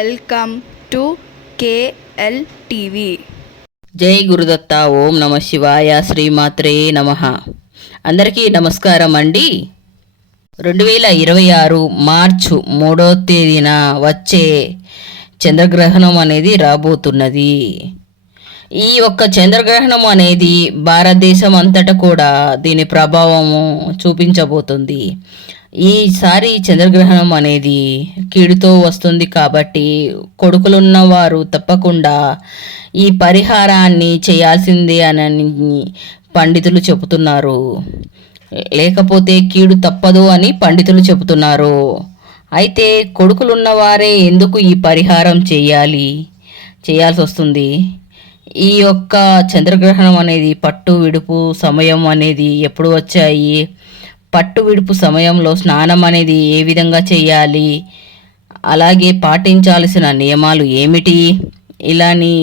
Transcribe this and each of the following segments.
Welcome to KL TV. జై గురుదత్త. ఓం నమ శివాయ. శ్రీమాత్రే నమ. అందరికీ నమస్కారం అండి. 2026 మార్చు 3వ తేదీన వచ్చే చంద్రగ్రహణం అనేది రాబోతున్నది. ఈ యొక్క చంద్రగ్రహణం అనేది భారతదేశం అంతటా కూడా దీని ప్రభావము చూపించబోతుంది. ఈసారి చంద్రగ్రహణం అనేది కీడుతో వస్తుంది కాబట్టి కొడుకులున్న వారు తప్పకుండా ఈ పరిహారాన్ని చేయాల్సిందే అని పండితులు చెబుతున్నారు. లేకపోతే కీడు తప్పదు అని పండితులు చెబుతున్నారు. అయితే కొడుకులున్నవారే ఎందుకు ఈ పరిహారం చేయాల్సి వస్తుంది? ఈ యొక్క చంద్రగ్రహణం అనేది పట్టు విడుపు సమయం అనేది ఎప్పుడు వచ్చాయి? పట్టు విడుపు సమయంలో స్నానం అనేది ఏ విధంగా చేయాలి, అలాగే పాటించాల్సిన నియమాలు ఏమిటి, ఇలాని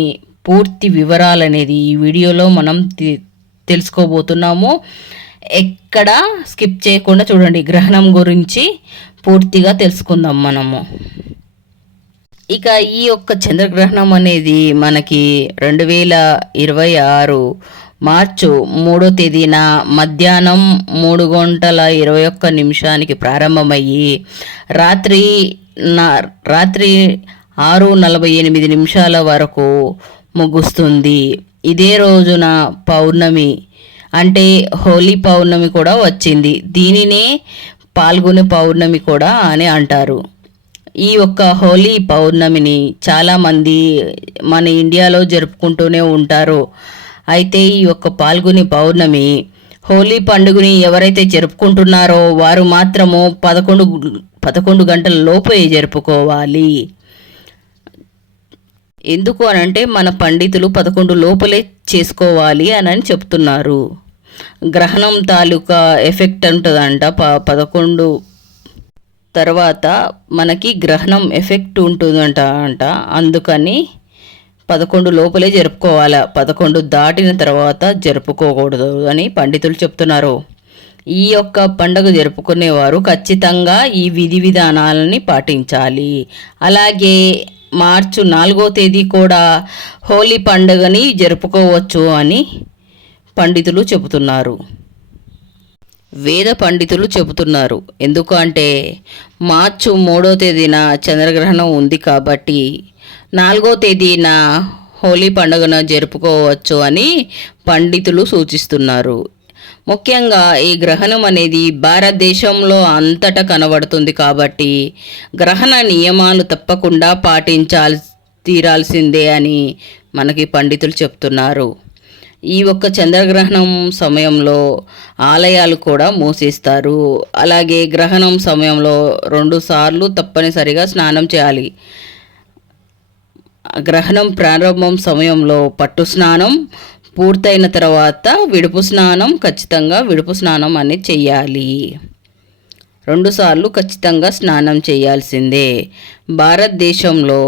పూర్తి వివరాలు అనేది ఈ వీడియోలో మనం తెలుసుకోబోతున్నాము. ఎక్కడ స్కిప్ చేయకుండా చూడండి. గ్రహణం గురించి పూర్తిగా తెలుసుకుందాం మనము. ఇక ఈ యొక్క చంద్రగ్రహణం అనేది మనకి 2026 మార్చు 3వ తేదీన మధ్యాహ్నం 3:21 ప్రారంభమయ్యి రాత్రి 6:48 వరకు ముగుస్తుంది. ఇదే రోజున పౌర్ణమి అంటే హోలీ పౌర్ణమి కూడా వచ్చింది. దీనినే పాల్గొనే పౌర్ణమి కూడా అని అంటారు. ఈ యొక్క హోలీ పౌర్ణమిని చాలామంది మన ఇండియాలో జరుపుకుంటూనే ఉంటారు. అయితే ఈ యొక్క పాల్గొని పౌర్ణమి హోలీ పండుగని ఎవరైతే జరుపుకుంటున్నారో వారు మాత్రము 11 గంటల లోపే జరుపుకోవాలి. ఎందుకు అనంటే మన పండితులు 11 లోపలే చేసుకోవాలి అని చెప్తున్నారు. గ్రహణం తాలూకా ఎఫెక్ట్ ఉంటుందంట. 11 తర్వాత మనకి గ్రహణం ఎఫెక్ట్ ఉంటుందంట. అందుకని 11 లోపలే జరుపుకోవాలి. 11 దాటిన తర్వాత జరుపుకోకూడదు అని పండితులు చెప్తున్నారు. ఈ యొక్క పండుగ జరుపుకునేవారు ఖచ్చితంగా ఈ విధి విధానాలని పాటించాలి. అలాగే మార్చి 4వ తేదీ కూడా హోలీ పండుగని జరుపుకోవచ్చు అని పండితులు చెబుతున్నారు. వేద పండితులు చెబుతున్నారు. ఎందుకంటే మార్చి 3వ తేదీన చంద్రగ్రహణం ఉంది కాబట్టి 4వ తేదీన హోలీ పండుగను జరుపుకోవచ్చు అని పండితులు సూచిస్తున్నారు. ముఖ్యంగా ఈ గ్రహణం అనేది భారతదేశంలో అంతటా కనబడుతుంది కాబట్టి గ్రహణ నియమాలు తప్పకుండా తీరాల్సిందే అని మనకి పండితులు చెప్తున్నారు. ఈ ఒక్క చంద్రగ్రహణం సమయంలో ఆలయాలు కూడా మూసేస్తారు. అలాగే గ్రహణం సమయంలో 2 సార్లు తప్పనిసరిగా స్నానం చేయాలి. గ్రహణం ప్రారంభం సమయంలో పట్టు స్నానం, పూర్తయిన తర్వాత విడుపు స్నానం, ఖచ్చితంగా విడుపు స్నానం అనేది చెయ్యాలి. 2 సార్లు ఖచ్చితంగా స్నానం చేయాల్సిందే భారతదేశంలో.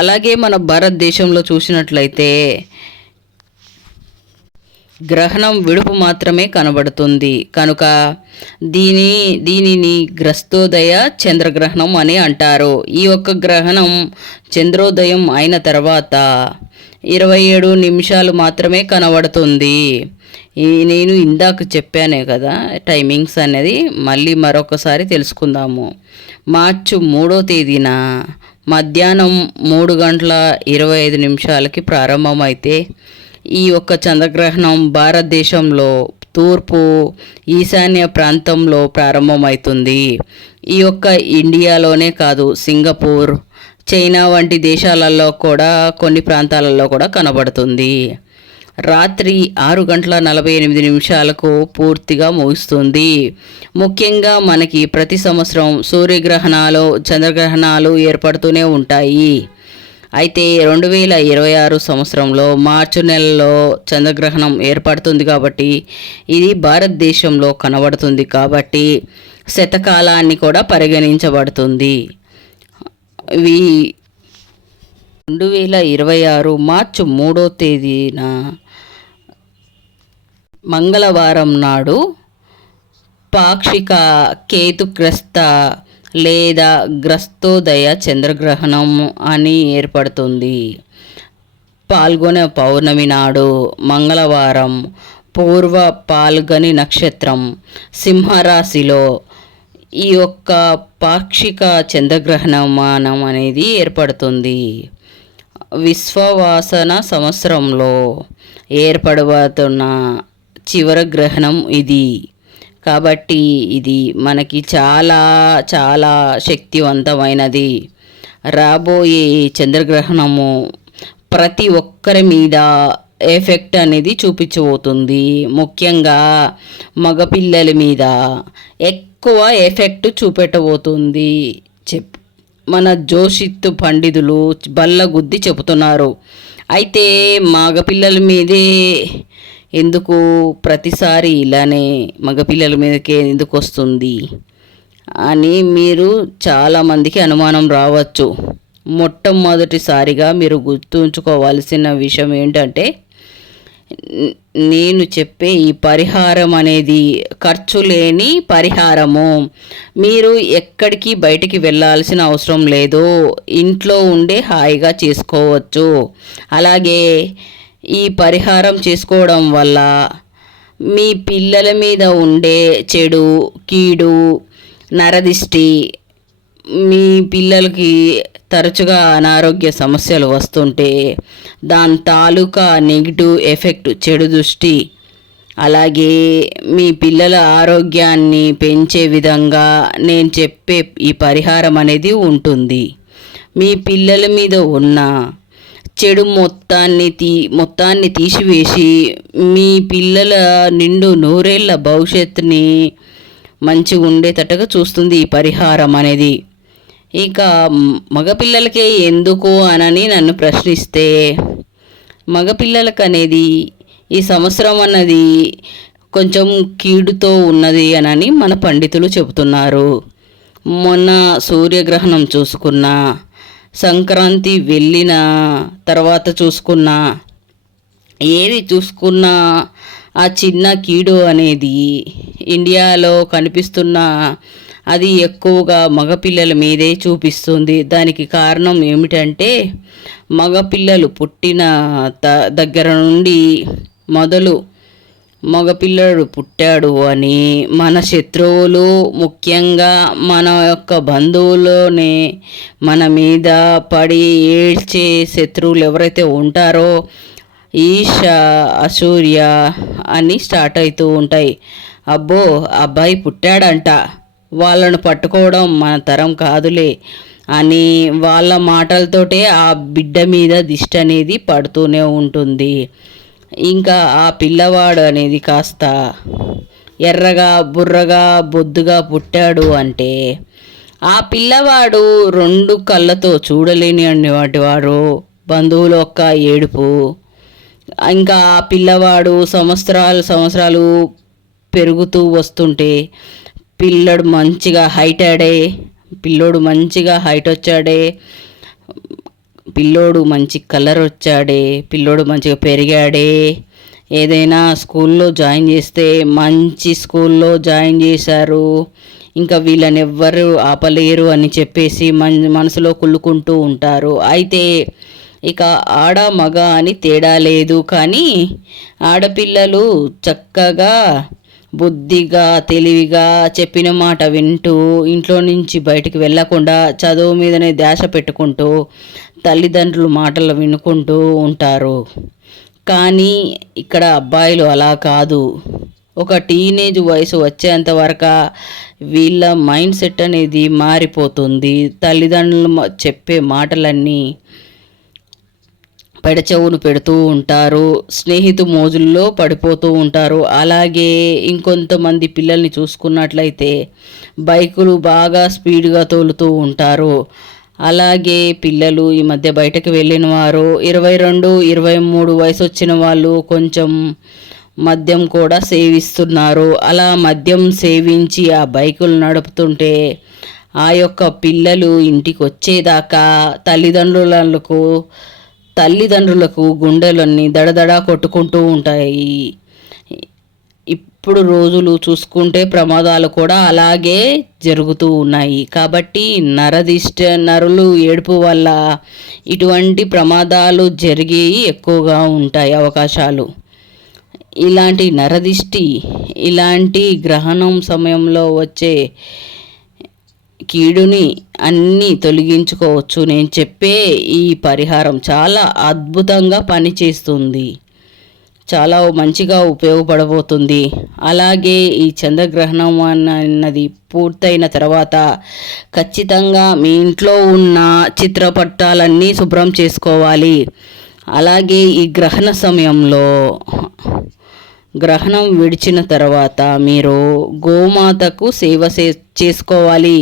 అలాగే మన భారతదేశంలో చూసినట్లయితే గ్రహణం విడుపు మాత్రమే కనబడుతుంది కనుక దీనిని గ్రస్తోదయ చంద్రగ్రహణం అని అంటారు. ఈ ఒక్క గ్రహణం చంద్రోదయం అయిన తర్వాత 27 నిమిషాలు మాత్రమే కనబడుతుంది. నేను ఇందాక చెప్పానే కదా టైమింగ్స్ అనేది, మళ్ళీ మరొకసారి తెలుసుకుందాము. మార్చి 3వ తేదీన మధ్యాహ్నం 3:25 ప్రారంభమైతే ఈ యొక్క చంద్రగ్రహణం భారతదేశంలో తూర్పు ఈశాన్య ప్రాంతంలో ప్రారంభమవుతుంది. ఈ యొక్క ఇండియాలోనే కాదు, సింగపూర్, చైనా వంటి దేశాలలో కూడా కొన్ని ప్రాంతాలలో కూడా కనబడుతుంది. రాత్రి 6:48 పూర్తిగా ముగుస్తుంది. ముఖ్యంగా మనకి ప్రతి సంవత్సరం సూర్యగ్రహణాలు, చంద్రగ్రహణాలు ఏర్పడుతూనే ఉంటాయి. అయితే 2026 సంవత్సరంలో మార్చి నెలలో చంద్రగ్రహణం ఏర్పడుతుంది కాబట్టి ఇది భారతదేశంలో కనబడుతుంది కాబట్టి శతకాలాన్ని కూడా పరిగణించబడుతుంది. ఇవి 2026 మార్చి 3వ తేదీన మంగళవారం నాడు పాక్షిక కేతుగ్రస్త లేదా గ్రస్తోదయ చంద్రగ్రహణం అని ఏర్పడుతుంది. పాల్గొనే పౌర్ణమి నాడు మంగళవారం పూర్వ పాల్గొని నక్షత్రం సింహరాశిలో ఈ యొక్క పాక్షిక చంద్రగ్రహణమానం అనేది ఏర్పడుతుంది. విశ్వవాసన సంవత్సరంలో ఏర్పడబోతున్న చివరి గ్రహణం ఇది. కాబట్టి ఇది మనకి చాలా చాలా శక్తివంతమైనది. రాబోయే చంద్రగ్రహణము ప్రతి ఒక్కరి మీద ఎఫెక్ట్ అనేది చూపించబోతుంది. ముఖ్యంగా మగపిల్లల మీద ఎక్కువ ఎఫెక్ట్ చూపెట్టబోతుంది. మన జోషిత్తు పండితులు బల్లగుద్ది చెబుతున్నారు. అయితే మగపిల్లల మీదే ఎందుకు ప్రతిసారి ఇలానే మగపిల్లల మీదకే ఎందుకు వస్తుంది అని మీరు చాలామందికి అనుమానం రావచ్చు. మొట్టమొదటిసారిగా మీరు గుర్తుంచుకోవాల్సిన విషయం ఏంటంటే, నేను చెప్పే ఈ పరిహారం అనేది ఖర్చు లేని పరిహారము. మీరు ఎక్కడికి బయటికి వెళ్ళాల్సిన అవసరం లేదు. ఇంట్లో ఉండే హాయిగా చేసుకోవచ్చు. అలాగే ఈ పరిహారం చేసుకోవడం వల్ల మీ పిల్లల మీద ఉండే చెడు, కీడు, నరదిష్టి, మీ పిల్లలకి తరచుగా అనారోగ్య సమస్యలు వస్తుంటే దాని తాలూకా నెగిటివ్ ఎఫెక్ట్, చెడు దృష్టి, అలాగే మీ పిల్లల ఆరోగ్యాన్ని పెంచే విధంగా నేను చెప్పే ఈ పరిహారం అనేది ఉంటుంది. మీ పిల్లల మీద ఉన్న చెడు మొత్తాన్ని తీసివేసి మీ పిల్లల నిండు నూరేళ్ల భవిష్యత్తుని మంచిగా ఉండేటట్టుగా చూస్తుంది ఈ పరిహారం అనేది. ఇక మగపిల్లలకే ఎందుకు అనని నన్ను ప్రశ్నిస్తే, మగపిల్లలకు అనేది ఈ సంవత్సరం అన్నది కొంచెం కీడుతో ఉన్నది అనని మన పండితులు చెబుతున్నారు. మొన్న సూర్యగ్రహణం చూసుకున్నా, సంక్రాంతి వెళ్ళిన తర్వాత చూసుకున్నా, ఏది చూసుకున్నా ఆ చిన్న కీడు అనేది ఇండియాలో కనిపిస్తున్న అది ఎక్కువగా మగపిల్లల మీదే చూపిస్తుంది. దానికి కారణం ఏమిటంటే, మగపిల్లలు పుట్టిన దగ్గర నుండి మొదలు మగపిల్లడు పుట్టాడు అని మన శత్రువులు, ముఖ్యంగా మన యొక్క బంధువులోనే మన మీద పడి ఏడ్చే శత్రువులు ఎవరైతే ఉంటారో ఈశ, అసూర్య అని స్టార్ట్ అవుతూ ఉంటాయి. అబ్బో అబ్బాయి పుట్టాడంట, వాళ్ళను పట్టుకోవడం మన తరం కాదులే అని వాళ్ళ మాటలతోటే ఆ బిడ్డ మీద దిష్టి అనేది పడుతూనే ఉంటుంది. ఇంకా ఆ పిల్లవాడు అనేది కాస్త ఎర్రగా, బుర్రగా, బొద్దుగా పుట్టాడు అంటే ఆ పిల్లవాడు 2 కళ్ళతో చూడలేని వాటి వాడు, బంధువుల యొక్క ఏడుపు, ఇంకా ఆ పిల్లవాడు సంవత్సరాలు పెరుగుతూ వస్తుంటే పిల్లోడు మంచిగా హైట్ వచ్చాడే, పిల్లోడు మంచి కలర్ వచ్చాడే, పిల్లోడు మంచిగా పెరిగాడే, ఏదైనా స్కూల్లో జాయిన్ చేస్తే మంచి స్కూల్లో జాయిన్ చేశారు, ఇంకా వీళ్ళని ఎవ్వరు ఆపలేరు అని చెప్పేసి మనసులో కుళ్ళుకుంటూ ఉంటారు. అయితే ఇక ఆడ మగ అని తేడా లేదు, కానీ ఆడపిల్లలు చక్కగా బుద్ధిగా తెలివిగా చెప్పిన మాట వింటూ ఇంట్లో నుంచి బయటికి వెళ్ళకుండా చదువు మీదనే ధ్యాస పెట్టుకుంటూ తల్లిదండ్రుల మాటలు వినుకుంటూ ఉంటారు. కానీ ఇక్కడ అబ్బాయిలు అలా కాదు. ఒక టీనేజ్ వయసు వచ్చేంత వరకు వీళ్ళ మైండ్ సెట్ అనేది మారిపోతుంది. తల్లిదండ్రులు చెప్పే మాటలన్నీ పెడచెవును పెడుతూ ఉంటారు, స్నేహితు మోజుల్లో పడిపోతూ ఉంటారు. అలాగే ఇంకొంతమంది పిల్లల్ని చూసుకున్నట్లయితే బైకులు బాగా స్పీడ్గా తోలుతూ ఉంటారు. అలాగే పిల్లలు ఈ మధ్య బయటకు వెళ్ళిన వారు 22, 23 వయసు వచ్చిన వాళ్ళు కొంచెం మద్యం కూడా సేవిస్తున్నారు. అలా మద్యం సేవించి ఆ బైకులు నడుపుతుంటే ఆ యొక్క పిల్లలు ఇంటికి వచ్చేదాకా తల్లిదండ్రులకు గుండెలన్నీ దడదడా కొట్టుకుంటూ ఉంటాయి. ఇప్పుడు రోజులు చూసుకుంటే ప్రమాదాలు కూడా అలాగే జరుగుతూ ఉన్నాయి. కాబట్టి నరులు ఏడుపు వల్ల ఇటువంటి ప్రమాదాలు జరిగి ఎక్కువగా ఉంటాయి అవకాశాలు. ఇలాంటి నరదిష్టి, ఇలాంటి గ్రహణం సమయంలో వచ్చే కీడుని అన్నీ తొలగించుకోవచ్చు. నేను చెప్పే ఈ పరిహారం చాలా అద్భుతంగా పనిచేస్తుంది, చాలా మంచిగా ఉపయోగపడబోతుంది. అలాగే ఈ చంద్రగ్రహణం అన్నది పూర్తయిన తర్వాత ఖచ్చితంగా మీ ఇంట్లో ఉన్న చిత్రపటాలన్నీ శుభ్రం చేసుకోవాలి. అలాగే ఈ గ్రహణ సమయంలో గ్రహణం విడిచిన తర్వాత మీరు గోమాతకు సేవ చేసుకోవాలి.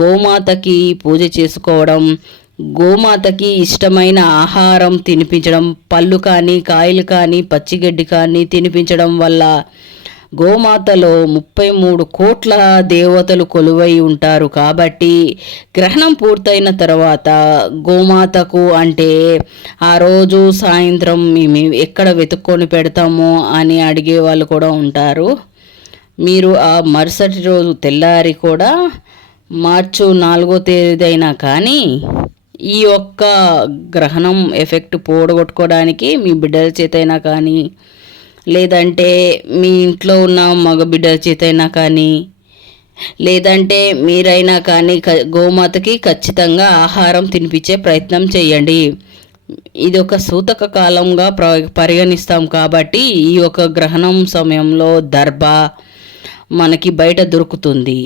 గోమాతకి పూజ చేసుకోవడం, గోమాతకి ఇష్టమైన ఆహారం తినిపించడం, పళ్ళు కానీ కాయలు కానీ పచ్చిగడ్డి కానీ తినిపించడం వల్ల గోమాతలో 33 కోట్ల దేవతలు కొలువై ఉంటారు. కాబట్టి గ్రహణం పూర్తయిన తర్వాత గోమాతకు అంటే ఆ రోజు సాయంత్రం మేము ఎక్కడ వెతుక్కొని పెడతాము అని అడిగే వాళ్ళు కూడా ఉంటారు. మీరు ఆ మరుసటి రోజు తెల్లారి కూడా మార్చి 4వ తేదీ కానీ ఈ యొక్క గ్రహణం ఎఫెక్ట్ పోగొట్టుకోవడానికి మీ బిడ్డల చేతైనా కానీ, లేదంటే మీ ఇంట్లో ఉన్న మగ బిడ్డల చేతైనా కానీ, లేదంటే మీరైనా కానీ గోమాతకి ఖచ్చితంగా ఆహారం తినిపించే ప్రయత్నం చేయండి. ఇది ఒక సూతక కాలంగా పరిగణిస్తాం. కాబట్టి ఈ యొక్క గ్రహణం సమయంలో దర్భ మనకి బయట దొరుకుతుంది.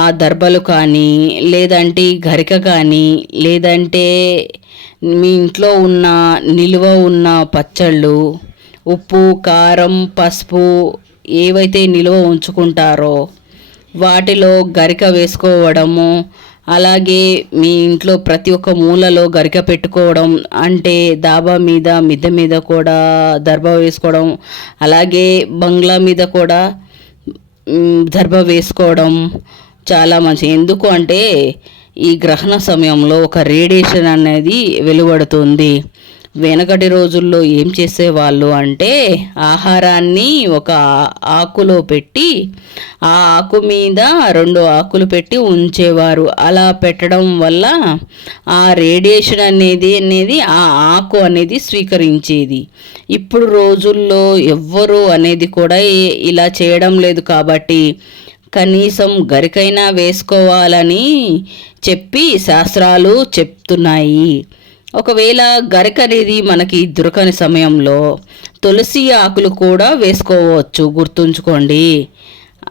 ఆ దర్భలు కానీ, లేదంటే గరిక కానీ, లేదంటే మీ ఇంట్లో ఉన్న నిల్వ ఉన్న పచ్చళ్ళు, ఉప్పు, కారం, పసుపు ఏవైతే నిల్వ ఉంచుకుంటారో వాటిలో గరిక వేసుకోవడము, అలాగే మీ ఇంట్లో ప్రతి ఒక్క మూలలో గరిక పెట్టుకోవడం, అంటే డాబా మీద మిద్దె మీద కూడా దర్భ వేసుకోవడం, అలాగే బంగ్లా మీద కూడా దర్భ వేసుకోవడం చాలా మంచి. ఎందుకు అంటే ఈ గ్రహణ సమయంలో ఒక రేడియేషన్ అనేది వెలువడుతుంది. వెనకటి రోజుల్లో ఏం చేసేవాళ్ళు అంటే ఆహారాన్ని ఒక ఆకులో పెట్టి ఆ ఆకు మీద 2 ఆకులు పెట్టి ఉంచేవారు. అలా పెట్టడం వల్ల ఆ రేడియేషన్ అనేది ఆ ఆకు అనేది స్వీకరించేది. ఇప్పుడు రోజుల్లో ఎవ్వరు అనేది కూడా ఇలా చేయడం లేదు. కాబట్టి కనీసం గరికైనా వేసుకోవాలని చెప్పి శాస్త్రాలు చెప్తున్నాయి. ఒకవేళ గరిక అనేది మనకి దొరకని సమయంలో తులసి ఆకులు కూడా వేసుకోవచ్చు, గుర్తుంచుకోండి.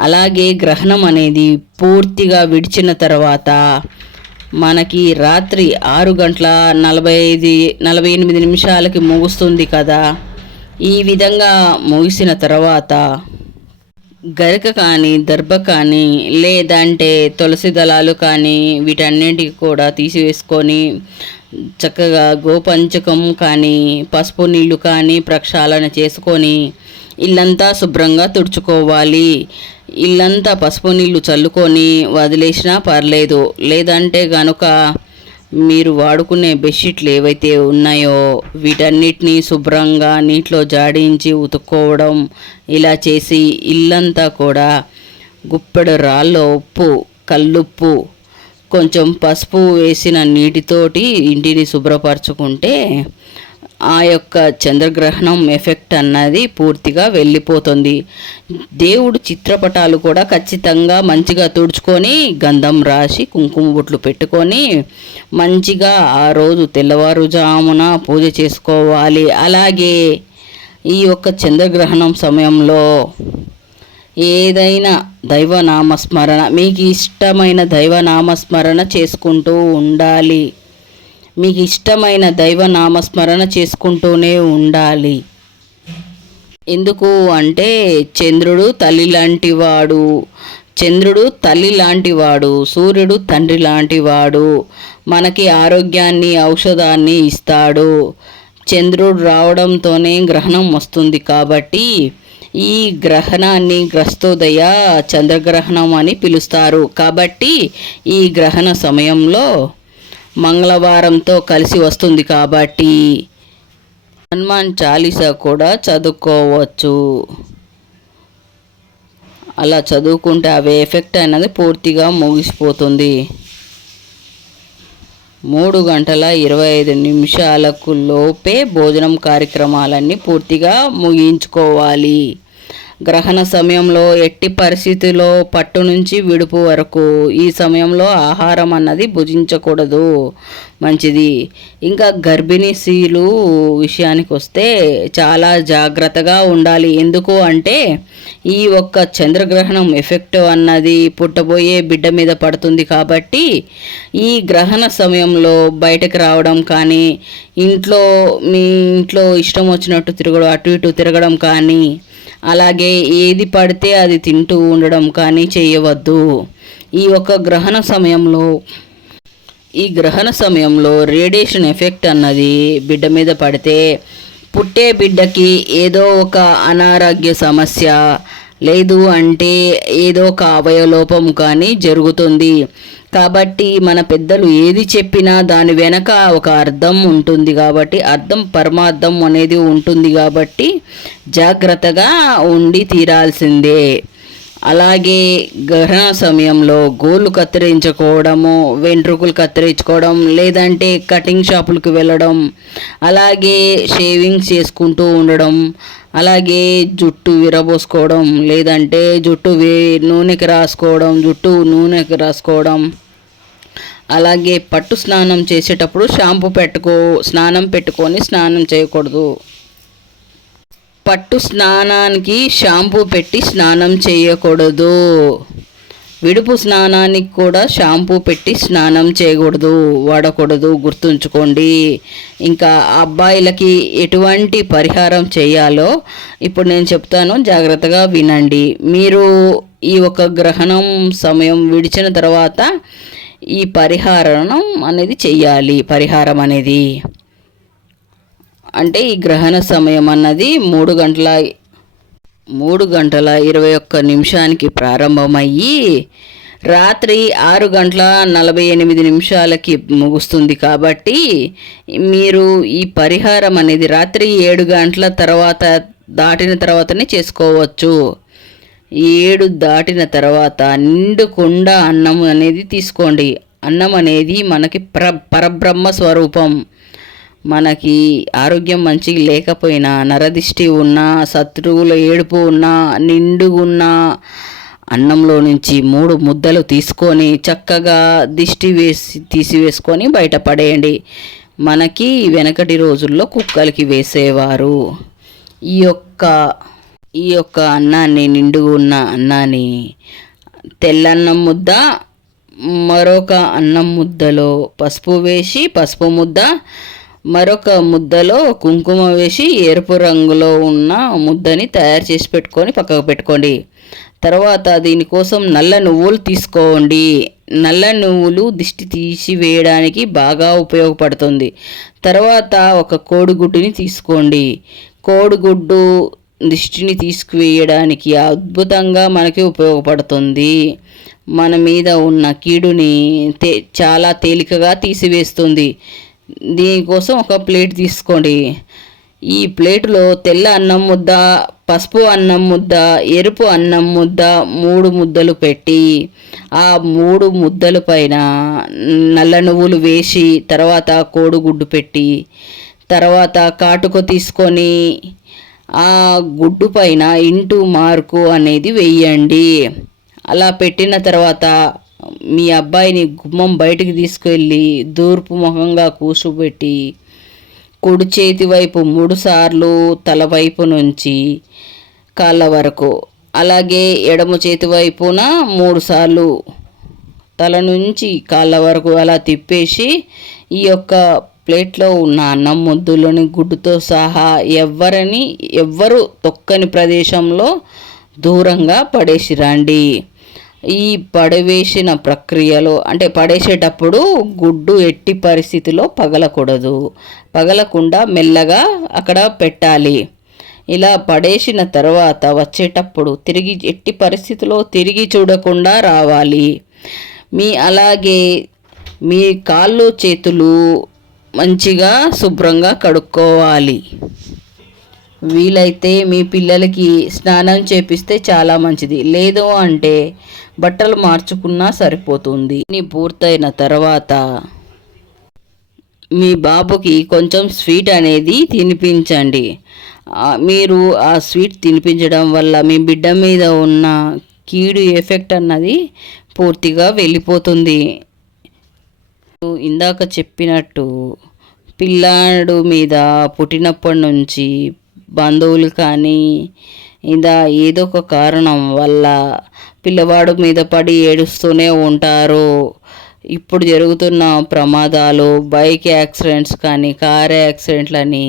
అలాగే గ్రహణం అనేది పూర్తిగా విడిచిన తర్వాత మనకి రాత్రి 6:48 ముగుస్తుంది కదా. ఈ విధంగా ముగిసిన తర్వాత గరిక కానీ, దర్భ కానీ, లేదంటే తులసి దళాలు కానీ వీటన్నిటికి కూడా తీసివేసుకొని చక్కగా గోపంచకం కానీ, పసుపు నీళ్ళు కానీ ప్రక్షాళన చేసుకొని ఇల్లంతా శుభ్రంగా తుడుచుకోవాలి. ఇల్లంతా పసుపు నీళ్ళు చల్లుకొని వదిలేసినా పర్లేదు. లేదంటే కనుక మీరు వాడుకునే బెడ్షీట్లు ఏవైతే ఉన్నాయో వీటన్నిటినీ శుభ్రంగా నీటిలో జాడించి ఉతుక్కోవడం, ఇలా చేసి ఇల్లంతా కూడా గుప్పెడు రాళ్ళ ఉప్పు, కల్లుప్పు, కొంచెం పసుపు వేసిన నీటితోటి ఇంటిని శుభ్రపరచుకుంటే ఆ యొక్క చంద్రగ్రహణం ఎఫెక్ట్ అన్నది పూర్తిగా వెళ్ళిపోతుంది. దేవుడు చిత్రపటాలు కూడా ఖచ్చితంగా మంచిగా తుడుచుకొని గంధం రాసి కుంకుమ బొట్లు పెట్టుకొని మంచిగా ఆ రోజు తెల్లవారుజామున పూజ చేసుకోవాలి. అలాగే ఈ యొక్క చంద్రగ్రహణం సమయంలో ఏదైనా దైవనామస్మరణ, మీకు ఇష్టమైన దైవనామస్మరణ చేసుకుంటూ ఉండాలి. మీకు ఇష్టమైన దైవనామస్మరణ చేసుకుంటూనే ఉండాలి. ఎందుకు అంటే చంద్రుడు తల్లి లాంటివాడు, సూర్యుడు తండ్రి లాంటివాడు. మనకి ఆరోగ్యాన్ని, ఔషధాన్ని ఇస్తాడు. చంద్రుడు రావడంతోనే గ్రహణం వస్తుంది. కాబట్టి ఈ గ్రహణాన్ని గ్రస్తోదయ చంద్రగ్రహణం అని పిలుస్తారు. కాబట్టి ఈ గ్రహణ సమయంలో మంగళవారంతో కలిసి వస్తుంది. కాబట్టి హనుమాన్ చాలీసా కూడా చదువుకోవచ్చు. అలా చదువుకుంటే అవి ఎఫెక్ట్ అనేది పూర్తిగా ముగిసిపోతుంది. 3:25 లోపే భోజనం కార్యక్రమాలన్నీ పూర్తిగా ముగించుకోవాలి. గ్రహణ సమయంలో ఎట్టి పరిస్థితిలో పట్టు నుంచి విడుపు వరకు ఈ సమయంలో ఆహారం అన్నది భుజించకూడదు, మంచిది. ఇంకా గర్భిణీ స్త్రీలు విషయానికి వస్తే చాలా జాగ్రత్తగా ఉండాలి. ఎందుకు అంటే ఈ ఒక్క చంద్రగ్రహణం ఎఫెక్ట్ అన్నది పుట్టబోయే బిడ్డ మీద పడుతుంది. కాబట్టి ఈ గ్రహణ సమయంలో బయటకు రావడం కానీ, మీ ఇంట్లో ఇష్టం వచ్చినట్టు తిరగడం, అటు ఇటు తిరగడం కానీ, అలాగే ఏది పడితే అది తింటూ ఉండడం కానీ చేయవద్దు. ఈ గ్రహణ సమయంలో రేడియేషన్ ఎఫెక్ట్ అన్నది బిడ్డ మీద పడితే పుట్టే బిడ్డకి ఏదో ఒక అనారోగ్య సమస్య, లేదు అంటే ఏదో ఒక అవయవలోపం కానీ జరుగుతుంది. కాబట్టి మన పెద్దలు ఏది చెప్పినా దాని వెనక ఒక అర్థం ఉంటుంది. కాబట్టి పరమార్థం అనేది ఉంటుంది. కాబట్టి జాగ్రత్తగా ఉండి తీరాల్సిందే. అలాగే గ్రహణ సమయంలో గోళ్ళు కత్తిరించుకోవడము, వెంట్రుకలు కత్తిరించుకోవడం, లేదంటే కటింగ్ షాపులకు వెళ్ళడం, అలాగే షేవింగ్స్ చేసుకుంటూ ఉండడం, అలాగే జుట్టు విరబోసుకోవడం, లేదంటే జుట్టు నూనెకి రాసుకోవడం, అలాగే పట్టు స్నానం చేసేటప్పుడు స్నానం పెట్టుకొని స్నానం చేయకూడదు. పట్టు స్నానానికి షాంపూ పెట్టి స్నానం చేయకూడదు. విడుపు స్నానానికి కూడా షాంపూ పెట్టి స్నానం వాడకూడదు, గుర్తుంచుకోండి. ఇంకా అబ్బాయిలకి ఎటువంటి పరిహారం చేయాలో ఇప్పుడు నేను చెప్తాను, జాగ్రత్తగా వినండి. మీరు ఈ ఒక గ్రహణం సమయం విడిచిన తర్వాత ఈ పరిహారం అనేది చెయ్యాలి. పరిహారం అనేది అంటే ఈ గ్రహణ సమయం అన్నది 3:21 ప్రారంభమయ్యి రాత్రి 6:48 ముగుస్తుంది. కాబట్టి మీరు ఈ పరిహారం అనేది రాత్రి 7 గంటల దాటిన తర్వాతనే చేసుకోవచ్చు. 7 దాటిన తర్వాత నిండుకుండా అన్నం అనేది తీసుకోండి. అన్నం అనేది మనకి పరబ్రహ్మ స్వరూపం. మనకి ఆరోగ్యం మంచిగా లేకపోయినా, నరదిష్టి ఉన్నా, శత్రువుల ఏడుపు ఉన్నా, నిండుగున్న అన్నంలో నుంచి 3 ముద్దలు తీసుకొని చక్కగా తీసివేసుకొని బయటపడేయండి. మనకి వెనకటి రోజుల్లో కుక్కలకి వేసేవారు. ఈ యొక్క అన్నాన్ని, నిండుగున్న అన్నాన్ని తెల్లన్నం ముద్ద, మరొక అన్నం ముద్దలో పసుపు వేసి, పసుపు ముద్ద మరొక ముద్దలో కుంకుమ వేసి ఎరుపు రంగులో ఉన్న ముద్దని తయారు చేసి పక్కకు పెట్టుకోండి. తర్వాత దీనికోసం నల్ల నువ్వులు తీసుకోండి. నల్ల నువ్వులు దిష్టి తీసివేయడానికి బాగా ఉపయోగపడుతుంది. తర్వాత ఒక కోడిగుడ్డుని తీసుకోండి. కోడిగుడ్డు దిష్టిని తీసుకువేయడానికి అద్భుతంగా మనకి ఉపయోగపడుతుంది. మన మీద ఉన్న కీడుని చాలా తేలికగా తీసివేస్తుంది. దీనికోసం ఒక ప్లేట్ తీసుకోండి. ఈ ప్లేటులో తెల్ల అన్నం ముద్ద, పసుపు అన్నం ముద్ద, ఎరుపు అన్నం ముద్ద 3 ముద్దలు పెట్టి, ఆ 3 ముద్దల పైన నల్ల నువ్వులు వేసి, తర్వాత కోడిగుడ్డు పెట్టి, తర్వాత కాటుక తీసుకొని ఆ గుడ్డు పైన ఇంటూ మార్కు అనేది వేయండి. అలా పెట్టిన తర్వాత మీ అబ్బాయిని గుమ్మం బయటికి తీసుకెళ్ళి తూర్పు ముఖంగా కూర్చోబెట్టి కుడి చేతి వైపు 3 సార్లు తల వైపు నుంచి కాళ్ళ వరకు, అలాగే ఎడమ చేతి వైపున 3 సార్లు తల నుంచి కాళ్ళ వరకు అలా తిప్పేసి ఈ యొక్క ప్లేట్లో ఉన్న అన్నం ముద్దులని గుడ్డుతో సహా ఎవ్వరు తొక్కని ప్రదేశంలో దూరంగా పడేసి రండి. ఈ పడవేసిన ప్రక్రియలో అంటే పడేసేటప్పుడు గుడ్డు ఎట్టి పరిస్థితిలో పగలకుండా మెల్లగా అక్కడ పెట్టాలి. ఇలా పడేసిన తర్వాత వచ్చేటప్పుడు ఎట్టి పరిస్థితిలో తిరిగి చూడకుండా రావాలి. అలాగే మీ కాళ్ళు చేతులు మంచిగా శుభ్రంగా కడుక్కోవాలి. వీలైతే మీ పిల్లలకి స్నానం చేపిస్తే చాలా మంచిది. లేదు అంటే బట్టలు మార్చుకున్నా సరిపోతుంది. పూర్తయిన తర్వాత మీ బాబుకి కొంచెం స్వీట్ అనేది తినిపించండి. మీరు ఆ స్వీట్ తినిపించడం వల్ల మీ బిడ్డ మీద ఉన్న కీడు ఎఫెక్ట్ అన్నది పూర్తిగా వెళ్ళిపోతుంది. ఇందాక చెప్పినట్టు పిల్లాడు మీద పుట్టినప్పటి నుంచి బంధువులు కానీ ఇలా ఏదో ఒక కారణం వల్ల పిల్లవాడు మీద పడి ఏడుస్తూనే ఉంటారు. ఇప్పుడు జరుగుతున్న ప్రమాదాలు, బైక్ యాక్సిడెంట్స్ కానీ కార్ యాక్సిడెంట్లని,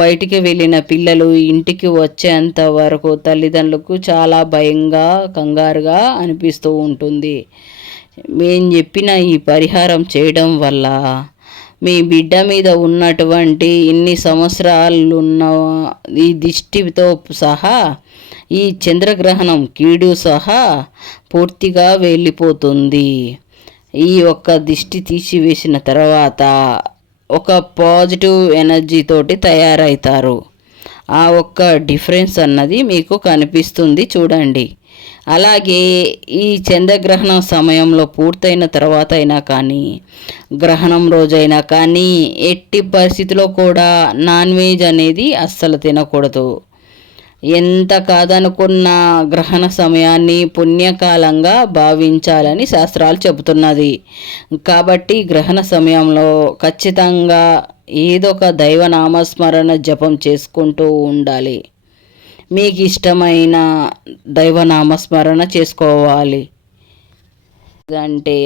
బయటికి వెళ్ళిన పిల్లలు ఇంటికి వచ్చేంత వరకు తల్లిదండ్రులకు చాలా భయంగా, కంగారుగా అనిపిస్తూ ఉంటుంది. మేము చెప్పిన ఈ పరిహారం చేయడం వల్ల మీ బిడ్డ మీద ఉన్నటువంటి ఇన్ని సంవత్సరాలున్న ఈ దిష్టితో సహా, ఈ చంద్రగ్రహణం కీడు సహా పూర్తిగా వెళ్ళిపోతుంది. ఈ ఒక్క దిష్టి తీసివేసిన తర్వాత ఒక పాజిటివ్ ఎనర్జీతోటి తయారవుతారు. ఆ ఒక్క డిఫరెన్స్ అన్నది మీకు కనిపిస్తుంది, చూడండి. అలాగే ఈ చంద్రగ్రహణం సమయంలో పూర్తయిన తర్వాత అయినా కానీ, గ్రహణం రోజైనా కానీ ఎట్టి పరిస్థితిలో కూడా నాన్ వెజ్ అనేది అస్సలు తినకూడదు. ఎంత కాదనుకున్న గ్రహణ సమయాన్ని పుణ్యకాలంగా భావించాలని శాస్త్రాలు చెబుతున్నది. కాబట్టి గ్రహణ సమయంలో ఖచ్చితంగా ఏదో ఒక దైవనామస్మరణ జపం చేసుకుంటూ ఉండాలి. మీకు ఇష్టమైన దైవనామస్మరణ చేసుకోవాలి. అంటే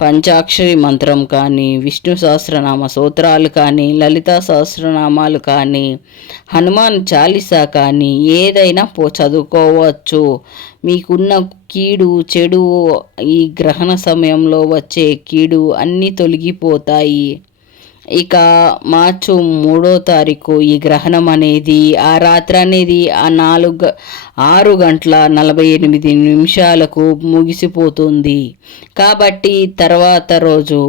పంచాక్షరి మంత్రం కానీ, విష్ణు సహస్రనామ స్తోత్రాలు కానీ, లలితా సహస్రనామాలు కానీ, హనుమాన్ చాలీసా కానీ ఏదైనా చదువుకోవచ్చు. మీకున్న కీడు, చెడు, ఈ గ్రహణ సమయంలో వచ్చే కీడు అన్నీ తొలగిపోతాయి. ఇక మార్చి 3వ తారీఖు ఈ గ్రహణం అనేది, ఆ రాత్రి అనేది 6:48 ముగిసిపోతుంది. కాబట్టి తర్వాత రోజు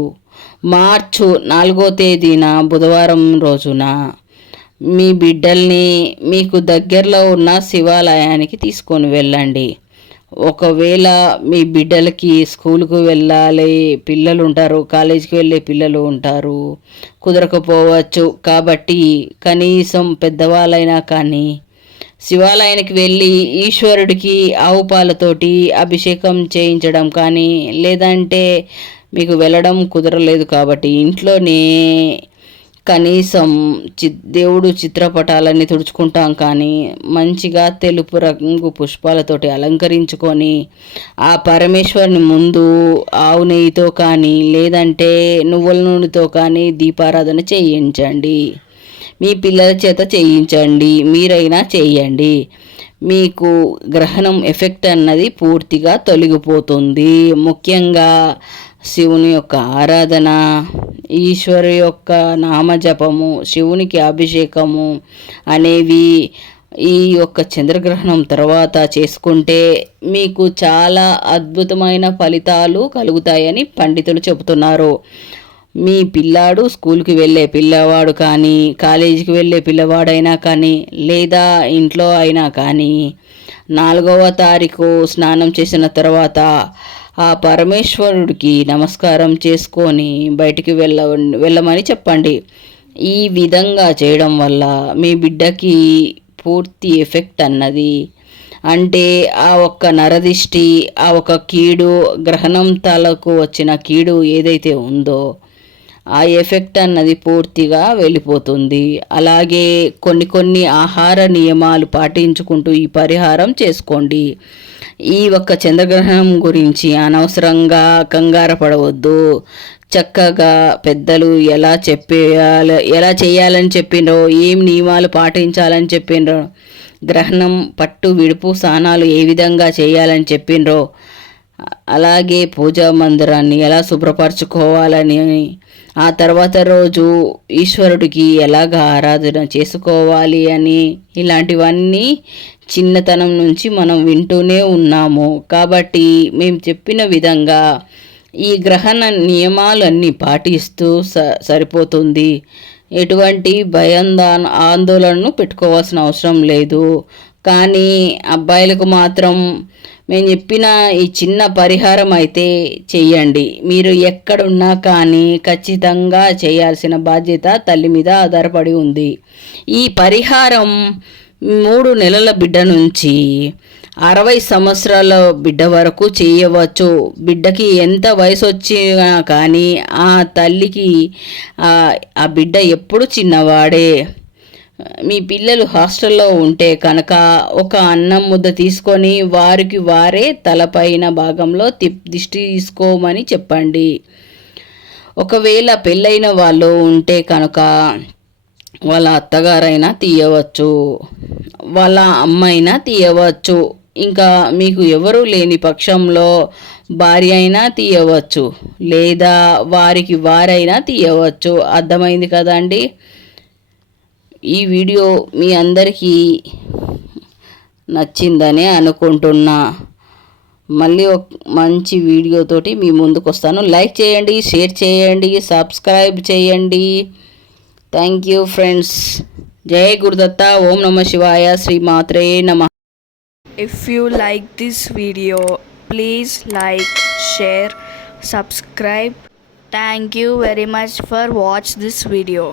మార్చి 4వ తేదీన బుధవారం రోజున మీ బిడ్డల్ని మీకు దగ్గరలో ఉన్న శివాలయానికి తీసుకొని వెళ్ళండి. ఒకవేళ మీ బిడ్డలకి స్కూల్కు వెళ్ళాలి పిల్లలు ఉంటారు, కాలేజీకి వెళ్ళే పిల్లలు ఉంటారు, కుదరకపోవచ్చు. కాబట్టి కనీసం పెద్దవాళ్ళైనా కానీ శివాలయానికి వెళ్ళి ఈశ్వరుడికి ఆవు పాలతోటి అభిషేకం చేయించడం కానీ, లేదంటే మీకు వెళ్ళడం కుదరలేదు కాబట్టి ఇంట్లోనే కనీసం దేవుడు చిత్రపటాలన్నీ తుడుచుకుంటాం కానీ మంచిగా తెలుపు రంగు పుష్పాలతోటి అలంకరించుకొని ఆ పరమేశ్వరుని ముందు ఆవు నెయ్యితో కానీ లేదంటే నువ్వుల నూనెతో కానీ దీపారాధన చేయించండి. మీ పిల్లల చేత చేయించండి, మీరైనా చేయండి. మీకు గ్రహణం ఎఫెక్ట్ అన్నది పూర్తిగా తొలగిపోతుంది. ముఖ్యంగా శివుని యొక్క ఆరాధన, ఈశ్వరు యొక్క నామజపము, శివునికి అభిషేకము అనేవి ఈ యొక్క చంద్రగ్రహణం తర్వాత చేసుకుంటే మీకు చాలా అద్భుతమైన ఫలితాలు కలుగుతాయని పండితులు చెబుతున్నారు. మీ పిల్లాడు స్కూల్కి వెళ్ళే పిల్లవాడు కానీ, కాలేజీకి వెళ్ళే పిల్లవాడైనా కానీ, లేదా ఇంట్లో అయినా కానీ 4వ తారీఖు స్నానం చేసిన తర్వాత ఆ పరమేశ్వరుడికి నమస్కారం చేసుకొని బయటికి వెళ్ళమని చెప్పండి. ఈ విధంగా చేయడం వల్ల మీ బిడ్డకి పూర్తి ఎఫెక్ట్ అన్నది, అంటే ఆ ఒక్క నరదిష్టి, ఆ ఒక కీడు, గ్రహణం తాలకు వచ్చిన కీడు ఏదైతే ఉందో ఆ ఎఫెక్ట్ అన్నది పూర్తిగా వెళ్ళిపోతుంది. అలాగే కొన్ని ఆహార నియమాలు పాటించుకుంటూ ఈ పరిహారం చేసుకోండి. ఈ ఒక్క చంద్రగ్రహణం గురించి అనవసరంగా కంగారు పడవద్దు. చక్కగా పెద్దలు ఎలా చేయాలని చెప్పిండ్రో, ఏం నియమాలు పాటించాలని చెప్పిండ్రో, గ్రహణం పట్టు విడుపు స్నానాలు ఏ విధంగా చేయాలని చెప్పిండ్రో, అలాగే పూజా మందిరాన్ని ఎలా శుభ్రపరచుకోవాలని, ఆ తర్వాత రోజు ఈశ్వరుడికి ఎలాగ ఆరాధన చేసుకోవాలి అని, ఇలాంటివన్నీ చిన్నతనం నుంచి మనం వింటూనే ఉన్నాము. కాబట్టి మేము చెప్పిన విధంగా ఈ గ్రహణ నియమాలన్నీ పాటిస్తూ సరిపోతుంది. ఎటువంటి ఆందోళనను పెట్టుకోవాల్సిన అవసరం లేదు. కానీ అబ్బాయిలకు మాత్రం మేము చెప్పిన ఈ చిన్న పరిహారం అయితే చెయ్యండి. మీరు ఎక్కడున్నా కానీ ఖచ్చితంగా చేయాల్సిన బాధ్యత తల్లి మీద ఆధారపడి ఉంది. ఈ పరిహారం 3 నెలల బిడ్డ నుంచి 60 సంవత్సరాల బిడ్డ వరకు చేయవచ్చు. బిడ్డకి ఎంత వయసు వచ్చినా కానీ ఆ తల్లికి ఆ బిడ్డ ఎప్పుడు చిన్నవాడే. మీ పిల్లలు హాస్టల్లో ఉంటే కనుక ఒక అన్నం ముద్ద తీసుకొని వారే తలపైన భాగంలో దిష్టి తీసుకోమని చెప్పండి. ఒకవేళ పెళ్ళైన వాళ్ళు ఉంటే కనుక వాళ్ళ అత్తగారైనా తీయవచ్చు, వాళ్ళ అమ్మైనా తీయవచ్చు. ఇంకా మీకు ఎవరూ లేని పక్షంలో భార్య అయినా తీయవచ్చు, లేదా వారైనా తీయవచ్చు. అర్థమైంది కదండి. ఈ వీడియో మీ అందరికీ నచ్చిందని అనుకుంటున్నా. మళ్ళీ ఒక మంచి వీడియోతోటి మీ ముందుకు వస్తాను. లైక్ చేయండి, షేర్ చేయండి, సబ్స్క్రైబ్ చేయండి. Thank you friends. జై గురుదత్త. ఓం నమ శివాయ. శ్రీ మాత్రే నమః. If you like this video, please like, share, subscribe. Thank you very much for watch this video.